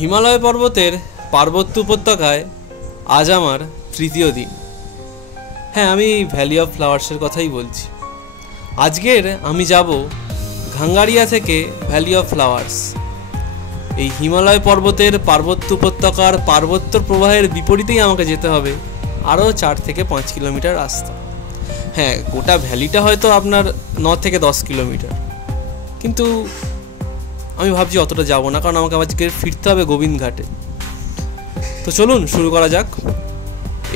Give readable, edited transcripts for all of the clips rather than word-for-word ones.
হিমালয় পর্বতের পার্বত্য উপত্যকায় আজ আমার তৃতীয় দিন। হ্যাঁ, আমি ভ্যালি অফ ফ্লাওয়ার্সের কথাই বলছি। আজকের আমি যাব ঘাঙ্গারিয়া থেকে ভ্যালি অফ ফ্লাওয়ার্স। এই হিমালয় পর্বতের পার্বত্য উপত্যকার পার্বত্য প্রবাহের বিপরীতেই আমাকে যেতে হবে আরও 4 থেকে 5 কিলোমিটার রাস্তা। হ্যাঁ, গোটা ভ্যালিটা হয়তো আপনার 9 থেকে 10 কিলোমিটার, কিন্তু আমি ভাবছি অতটা যাব না, কারণ আমাকে আজকে ফিরতে হবে গোবিন্দঘাটে। তো চলুন শুরু করা যাক।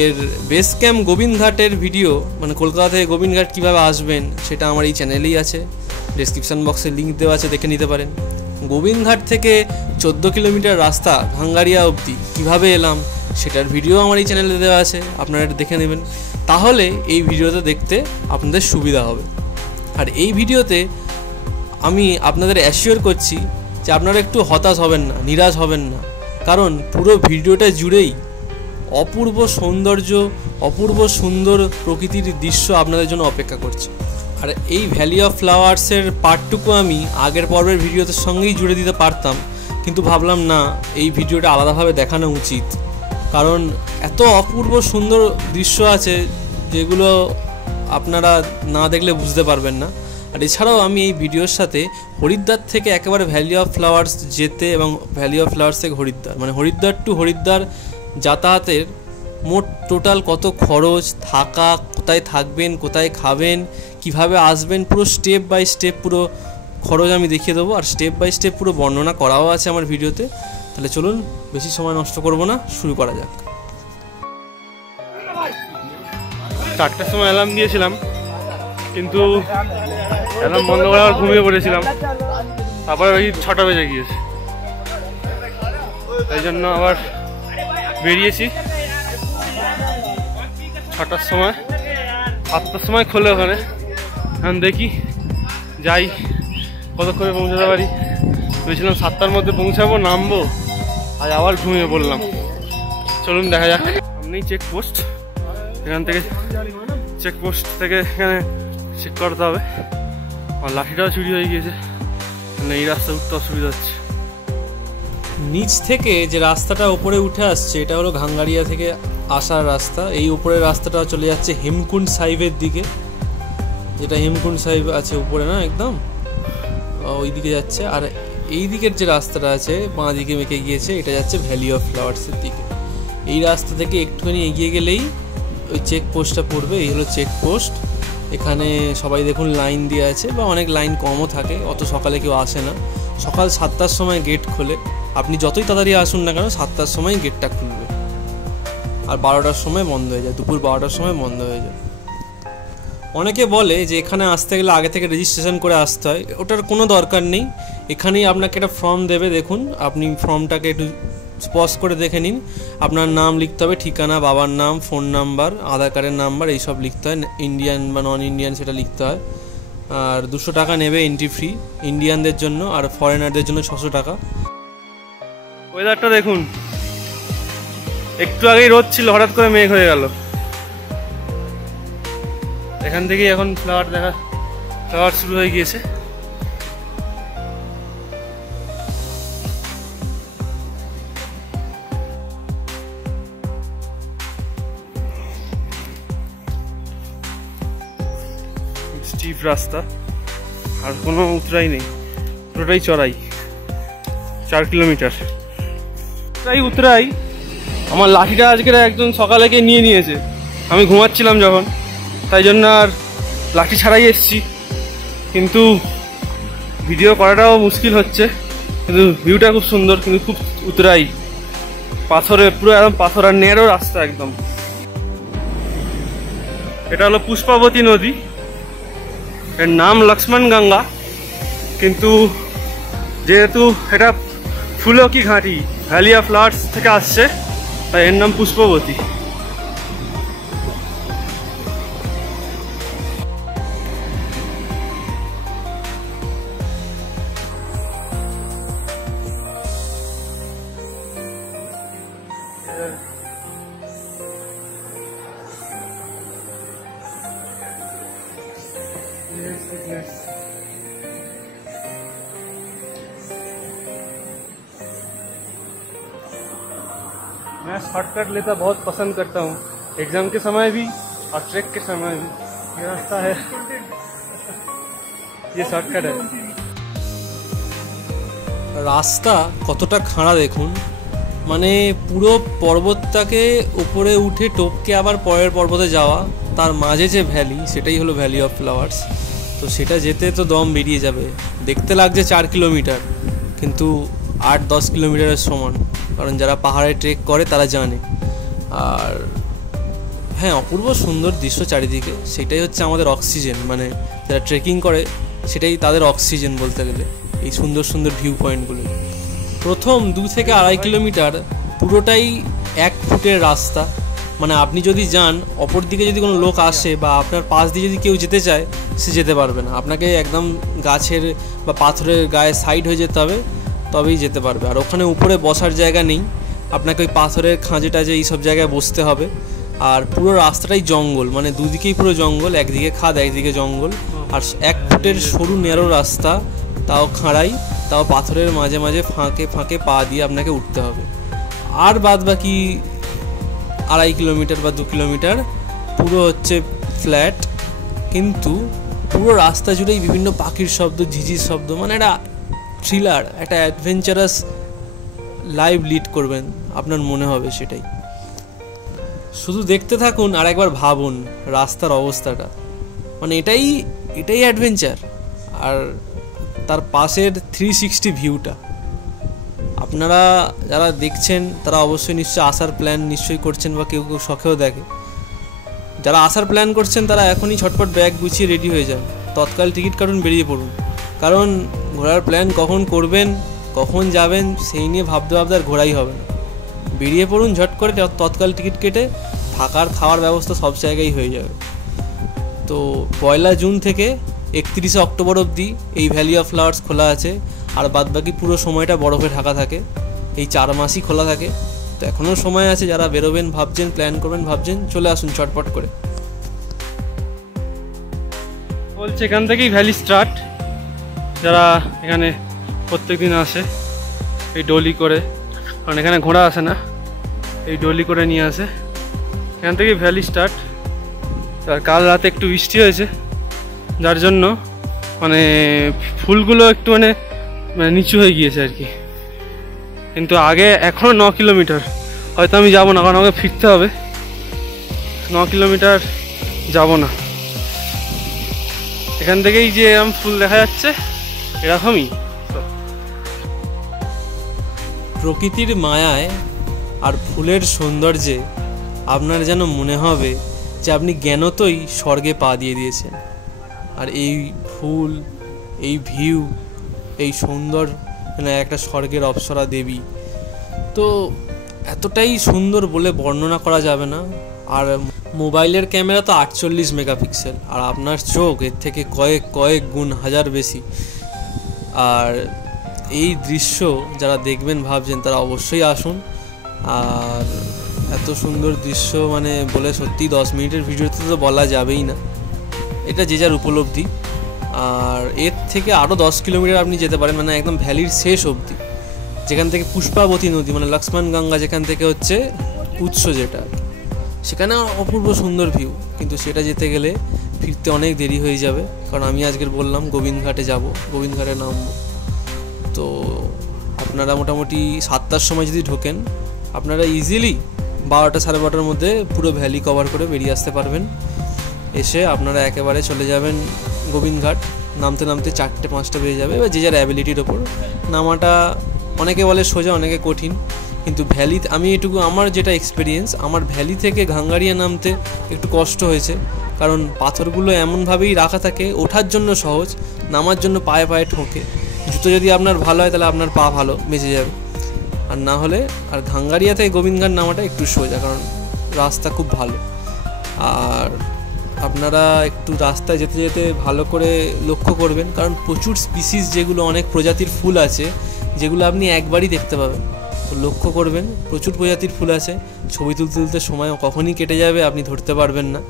এর বেস ক্যাম্প গোবিন্দঘাটের ভিডিও, মানে কলকাতা থেকে গোবিন্দঘাট কীভাবে আসবেন সেটা আমার এই চ্যানেলেই আছে, ডেসক্রিপশান বক্সে লিঙ্ক দেওয়া আছে, দেখে নিতে পারেন। গোবিন্দঘাট থেকে 14 কিলোমিটার রাস্তা ঘাঙ্গারিয়া অবধি কীভাবে এলাম সেটার ভিডিও আমার এই চ্যানেলে দেওয়া আছে, আপনারা এটা দেখে নেবেন। তাহলে এই ভিডিওতে দেখতে আপনাদের সুবিধা হবে। আর এই ভিডিওতে আমি আপনাদের অ্যাসিওর করছি যে আপনারা একটু হতাশ হবেন না, নিরাশ হবেন না, কারণ পুরো ভিডিওটা জুড়েই অপূর্ব সৌন্দর্য, অপূর্ব সুন্দর প্রকৃতির দৃশ্য আপনাদের জন্য অপেক্ষা করছে। আর এই ভ্যালি অফ ফ্লাওয়ার্সের পার্টটুকু আমি আগের পর্বের ভিডিওদের সঙ্গেই জুড়ে দিতে পারতাম, কিন্তু ভাবলাম না, এই ভিডিওটা আলাদাভাবে দেখানো উচিত, কারণ এত অপূর্ব সুন্দর দৃশ্য আছে যেগুলো আপনারা না দেখলে বুঝতে পারবেন না। আর এছাড়াও আমি এই ভিডিওর সাথে হরিদ্বার থেকে একেবারে ভ্যালি অফ ফ্লাওয়ার্স যেতে এবং ভ্যালি অফ ফ্লাওয়ার্স থেকে হরিদ্বার, মানে হরিদ্বার টু হরিদ্বার যাতায়াতের মোট টোটাল কত খরচ, থাকা, কোথায় থাকবেন, কোথায় খাবেন, কিভাবে আসবেন, পুরো স্টেপ বাই স্টেপ পুরো খরচ আমি দেখিয়ে দেবো। আর স্টেপ বাই স্টেপ পুরো বর্ণনা করাও আছে আমার ভিডিওতে। তাহলে চলুন, বেশি সময় নষ্ট করব না, শুরু করা যাক। 4টার সময় অ্যালার্ম দিয়েছিলাম, কিন্তু অ্যালার্ম বন্ধ করে আবার ঘুমিয়ে পড়েছিলাম। তারপরে ওই 6টা বেজে গিয়েছে, তাই জন্য আবার বেরিয়েছি 6টার সময়। 7টার সময় খোলে ওখানে, এখন দেখি যাই কতক্ষণে পৌঁছাতে পারি। ভেবেছিলাম 7টার মধ্যে পৌঁছাবো, নামবো, আজ আবার ঘুমিয়ে পড়লাম। চলুন দেখা যাক। সামনেই চেকপোস্ট, এখান থেকে চেকপোস্ট থেকে এখানে চেক করতে হবে। আমার লাঠিটাও চুরি হয়ে গিয়েছে, মানে এই রাস্তা উঠতে অসুবিধা হচ্ছে। নিচ থেকে যে রাস্তাটা উপরে উঠে আসছে এটা হলো ঘাঙ্গারিয়া থেকে আসার রাস্তা। এই উপরের রাস্তাটা চলে যাচ্ছে হেমকুণ্ড সাহিবের দিকে, যেটা হেমকুণ্ড সাহিব আছে উপরে না, একদম ওই দিকে যাচ্ছে। আর এই দিকের যে রাস্তাটা আছে বাঁ দিকে মেকে গিয়েছে, এটা যাচ্ছে ভ্যালি অফ ফ্লাওয়ার্সের দিকে। এই রাস্তা থেকে একটুখানি এগিয়ে গেলেই ওই চেকপোস্টটা পড়বে। এই হলো চেকপোস্ট। এখানে সবাই দেখুন লাইন দিয়ে আছে, বা অনেক লাইন কমও থাকে, অত সকালে কেউ আসে না। সকাল 7টার সময় গেট খোলে, আপনি যতই তাড়াতাড়ি আসুন না কেন 7টার সময় গেটটা খুলবে, আর 12টার সময় বন্ধ হয়ে যায়, দুপুর 12টার সময় বন্ধ হয়ে যায়। অনেকে বলে যে এখানে আসতে গেলে আগে থেকে রেজিস্ট্রেশন করে আসতে হয়, ওটার কোনো দরকার নেই। এখানেই আপনাকে একটা ফর্ম দেবে, দেখুন আপনি ফর্মটাকে একটু স্পষ্ট করে দেখে নিন। আপনার নাম লিখতে হবে, ঠিকানা, বাবার নাম, ফোন নাম্বার, আধার কার্ডের নাম্বার, এইসব লিখতে হয়। ইন্ডিয়ান বা নন ইন্ডিয়ান সেটা লিখতে হয়। আর 200 টাকা নেবে এন্ট্রি ফি ইন্ডিয়ানদের জন্য, আর ফরেনারদের জন্য 600 টাকা। ওয়েদারটা দেখুন, একটু আগেই রোদ ছিল, হঠাৎ করে মেঘ হয়ে গেল। এখান থেকেই এখন ফ্লাওয়ার শুরু হয়ে গিয়েছে। স্টিপ রাস্তা, আর কোনো উতরাই নেই, পুরোটাই চড়াই। 4 কিলোমিটার উতরাই। আমার লাঠিটা আজকে একজন সকালে কে নিয়ে নিয়েছে, আমি ঘুমাচ্ছিলাম যখন, তাই জন্য আর লাঠি ছাড়াই এসছি। কিন্তু ভিডিও করাটাও মুশকিল হচ্ছে, কিন্তু ভিউটা খুব সুন্দর, কিন্তু খুব উতরাই, পাথরে পুরো একদম পাথর, আর নেরো রাস্তা একদম। এটা হলো পুষ্পাবতী নদী, এর নাম লক্ষ্মণ গঙ্গা, কিন্তু যেহেতু এটা ফুলকি ঘাটি ভ্যালি অফ ফ্লাওয়ার্স থেকে আসছে, তাই এর নাম পুষ্পবতী। मैं शॉर्टकट लेता बहुत पसंद करता हूँ, एग्जाम के समय भी और ट्रैक के समय भी। ये रास्ता है, ये शॉर्टकट है। রাস্তা কতটা খাড়া দেখুন, মানে পুরো পর্বতটাকে উপরে উঠে টপকে আবার পরের পর্বতে যাওয়া, তার মাঝে যে ভ্যালি, সেটাই হলো ভ্যালি অফ ফ্লাওয়ার্স। তো সেটা যেতে তো দম বেরিয়ে যাবে। দেখতে লাগছে 4 কিলোমিটার, কিন্তু 8-10 কিলোমিটারের সমান, কারণ যারা পাহাড়ে ট্রেক করে তারা জানে। আর হ্যাঁ, অপূর্ব সুন্দর দৃশ্য চারিদিকে, সেটাই হচ্ছে আমাদের অক্সিজেন। মানে যারা ট্রেকিং করে সেটাই তাদের অক্সিজেন বলতে গেলে, এই সুন্দর সুন্দর ভিউ পয়েন্টগুলো। প্রথম 2 থেকে 2.5 কিলোমিটার পুরোটাই 1 ফুটের রাস্তা। মানে আপনি যদি যান, অপর দিকে যদি কোনো লোক আসে বা আপনার পাশ দিয়ে যদি কেউ যেতে চায়, সে যেতে পারবে না। আপনাকে একদম গাছের বা পাথরের গায়ে সাইড হয়ে যেতে হবে, তবেই যেতে পারবে। আর ওখানে উপরে বসার জায়গা নেই, আপনাকে ওই পাথরের খাঁজে টাজে এইসব জায়গায় বসতে হবে। আর পুরো রাস্তাটাই জঙ্গল, মানে দুদিকেই পুরো জঙ্গল, একদিকে খাদ একদিকে জঙ্গল। আর 1 ফুটের সরু ন্যারো রাস্তা, তাও খাড়াই, তাও পাথরের মাঝে মাঝে ফাঁকে ফাঁকে পা দিয়ে আপনাকে উঠতে হবে। আর বাদ বাকি 2.5 কিলোমিটার বা 2 কিলোমিটার পুরো হচ্ছে ফ্ল্যাট, কিন্তু পুরো রাস্তা জুড়েই বিভিন্ন পাখির শব্দ, ঝিঝির শব্দ। মানে একটা থ্রিলার, একটা অ্যাডভেঞ্চারাস লাইফ লিড করবেন, আপনার মনে হবে সেটাই। শুধু দেখতে থাকুন আর একবার ভাবুন রাস্তার অবস্থাটা, মানে এটাই অ্যাডভেঞ্চার। আর তার পাশের 360 ভিউটা, আপনারা যারা দেখছেন তারা অবশ্যই নিশ্চয়ই আসার প্ল্যান নিশ্চয়ই করছেন, বা কেউ কেউ শখেও দেখে। যারা আসার প্ল্যান করছেন তারা এখনই ছটপট ব্যাগ গুছিয়ে রেডি হয়ে যান, তৎকাল টিকিট কাটুন, বেরিয়ে পড়ুন। কারণ ঘোরার প্ল্যান কখন করবেন, কখন যাবেন, সেই নিয়ে ভাবতে ভাবতে আর ঘোরাই হবে না। বেরিয়ে পড়ুন ঝট করে, তৎকাল টিকিট কেটে। থাকার খাওয়ার ব্যবস্থা সব জায়গায় হয়ে যাবে। তো 1 জুন থেকে 31 অক্টোবর অবধি এই ভ্যালি অফ ফ্লাওয়ার্স খোলা আছে। আর বাদবাকি পুরো সময়টা বরফে ঢাকা থাকে, এই 4 মাসই খোলা থাকে। তো এখনও সময় আছে, যারা বেরোবেন ভাবছেন, প্ল্যান করবেন ভাবছেন, চলে আসুন চটপট করে। বলছে এখান থেকেই ভ্যালি স্টার্ট। যারা এখানে প্রত্যেকদিন আসে এই ডলি করে, কারণ এখানে ঘোড়া আসে না, এই ডলি করে নিয়ে আসে, এখান থেকেই ভ্যালি স্টার্ট। আর কাল রাতে একটু বৃষ্টি হয়েছে, যার জন্য মানে ফুলগুলো একটু মানে নিচু হয়ে গিয়েছে আর কি। কিন্তু আগে এখনও 9 কিলোমিটার, হয়তো আমি যাবো না, কারণ আমাকে ফিরতে হবে। 9 কিলোমিটার যাব না, এখান থেকেই যে এরকম ফুল দেখা যাচ্ছে এরকমই। প্রকৃতির মায়ায় আর ফুলের সৌন্দর্যে আপনার যেন মনে হবে যে আপনি জ্ঞানতই স্বর্গে পা দিয়ে দিয়েছেন। আর এই ফুল, এই ভিউ, এই সুন্দর, মানে একটা স্বর্গের অপ্সরা দেবী। তো এতটাই সুন্দর বলে বর্ণনা করা যাবে না। আর মোবাইলের ক্যামেরা তো 48 মেগাপিক্সেল, আর আপনার চোখ এর থেকে কয়েক গুণ হাজার বেশি। আর এই দৃশ্য যারা দেখবেন ভাবছেন তারা অবশ্যই আসুন। আর এত সুন্দর দৃশ্য মানে বলে সত্যি 10 মিনিটের ভিডিওতে তো বলা যাবেই না, এটা যে যার উপলব্ধি। আর এর থেকে আরও 10 কিলোমিটার আপনি যেতে পারেন, মানে একদম ভ্যালির শেষ অবধি, যেখান থেকে পুষ্পাবতী নদী, মানে লক্ষ্মণ গঙ্গা যেখান থেকে হচ্ছে উৎস, যেটা সেখানে অপূর্ব সুন্দর ভিউ। কিন্তু সেটা যেতে গেলে ফিরতে অনেক দেরি হয়ে যাবে, কারণ আমি আজকের বললাম গোবিন্দঘাটে যাব, গোবিন্দঘাটে নামবো। তো আপনারা মোটামুটি 7টার সময় যদি ঢোকেন, আপনারা ইজিলি 12টা সাড়ে 12টার মধ্যে পুরো ভ্যালি কভার করে বেরিয়ে আসতে পারবেন। এসে আপনারা একেবারে চলে যাবেন গোবিন্দঘাট। নামতে নামতে 4টে-5টা বেজে যাবে, এবার যে যার অ্যাবিলিটির ওপর। নামাটা অনেকে বলে সোজা, অনেকে কঠিন, কিন্তু ভ্যালি, আমি এটুকু আমার যেটা এক্সপিরিয়েন্স, আমার ভ্যালি থেকে ঘাঙ্গারিয়া নামতে একটু কষ্ট হয়েছে, কারণ পাথরগুলো এমনভাবেই রাখা থাকে, ওঠার জন্য সহজ, নামার জন্য পায়ে পায়ে ঠোকে। জুতো যদি আপনার ভালো হয় তাহলে আপনার পা ভালো বেঁচে যাবে, আর না হলে আর ঘাঙ্গারিয়া থেকে গোবিন্দঘাট নামাটা একটু সোজা, কারণ রাস্তা খুব ভালো। আর আপনারা একটু রাস্তায় যেতে যেতে ভালো করে লক্ষ্য করবেন, কারণ প্রচুর স্পিসিস, যেগুলো অনেক প্রজাতির ফুল আছে, যেগুলো আপনি একবারই দেখতে পাবেন। তো লক্ষ্য করবেন, প্রচুর প্রজাতির ফুল আছে, ছবি তুলতে তুলতে সময় কখনই কেটে যাবে আপনি ধরতে পারবেন না।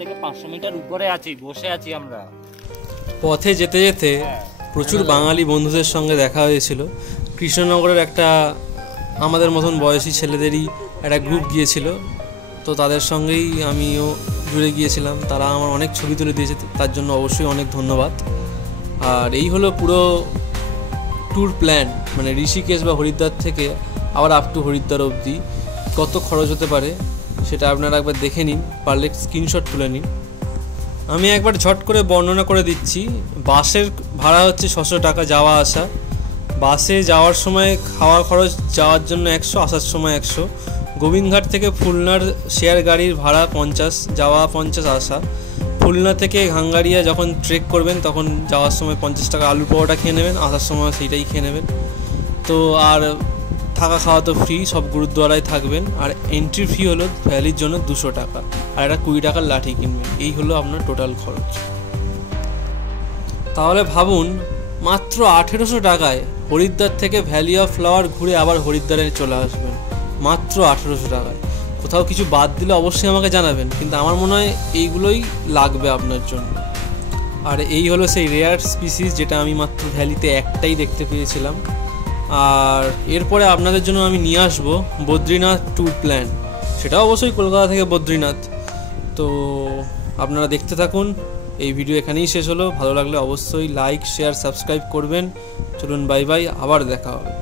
থেকে 500 মিটার উপরে আছি, বসে আছি আমরা। পথে যেতে যেতে প্রচুর বাঙালি বন্ধুদের সঙ্গে দেখা হয়েছিল। কৃষ্ণনগরের একটা আমাদের মতন বয়সী ছেলেদেরই একটা গ্রুপ গিয়েছিল, তো তাদের সঙ্গেই আমিও জুড়ে গিয়েছিলাম। তারা আমার অনেক ছবি তুলে দিয়েছে, তার জন্য অবশ্যই অনেক ধন্যবাদ। আর এই হলো পুরো ট্যুর প্ল্যান, মানে ঋষিকেশ বা হরিদ্বার থেকে আবার আপ টু হরিদ্বার অবধি কত খরচ হতে পারে সেটা আপনারা একবার দেখে নিন, পারলে স্ক্রিনশট তুলে নিন। আমি একবার ঝট করে বর্ণনা করে দিচ্ছি। বাসের ভাড়া হচ্ছে 600 টাকা যাওয়া আসা। বাসে যাওয়ার সময় খাওয়া খরচ, যাওয়ার জন্য 100, আসার সময় 100। গোবিন্দঘাট থেকে খুলনার শেয়ার গাড়ির ভাড়া 50, যাওয়া 50, আসা। খুলনা থেকে ঘাঙ্গারিয়া যখন ট্রেক করবেন তখন যাওয়ার সময় 50 টাকা আলু পরোটা খেয়ে নেবেন, আসার সময় সেইটাই খেয়ে নেবেন। তো আর থাকা খাওয়া তো ফ্রি, সব গুরুদ্বারায় থাকবেন। আর এন্ট্রি ফি হলো ভ্যালির জন্য 200 টাকা, আর একটা 20 টাকার লাঠি কিনবেন। এই হলো আপনার টোটাল খরচ। তাহলে ভাবুন, মাত্র 1800 টাকায় হরিদ্বার থেকে ভ্যালি অফ ফ্লাওয়ার ঘুরে আবার হরিদ্বারে চলে আসবেন, মাত্র 1800 টাকায়। কোথাও কিছু বাদ দিলে অবশ্যই আমাকে জানাবেন, কিন্তু আমার মনে হয় এইগুলোই লাগবে আপনার জন্য। আর এই হলো সেই রেয়ার স্পিসিস যেটা আমি মাত্র ভ্যালিতে একটাই দেখতে পেয়েছিলাম। আর এরপরে আপনাদের জন্য আমি নিয়ে আসবো বদ্রীনাথ ট্যুর প্ল্যান, সেটা অবশ্যই কলকাতা থেকে বদ্রীনাথ। তো আপনারা দেখতে থাকুন। এই ভিডিও এখানেই শেষ হলো। ভালো লাগলে অবশ্যই লাইক, শেয়ার, সাবস্ক্রাইব করবেন। চলুন, বাই বাই, আবার দেখা হবে।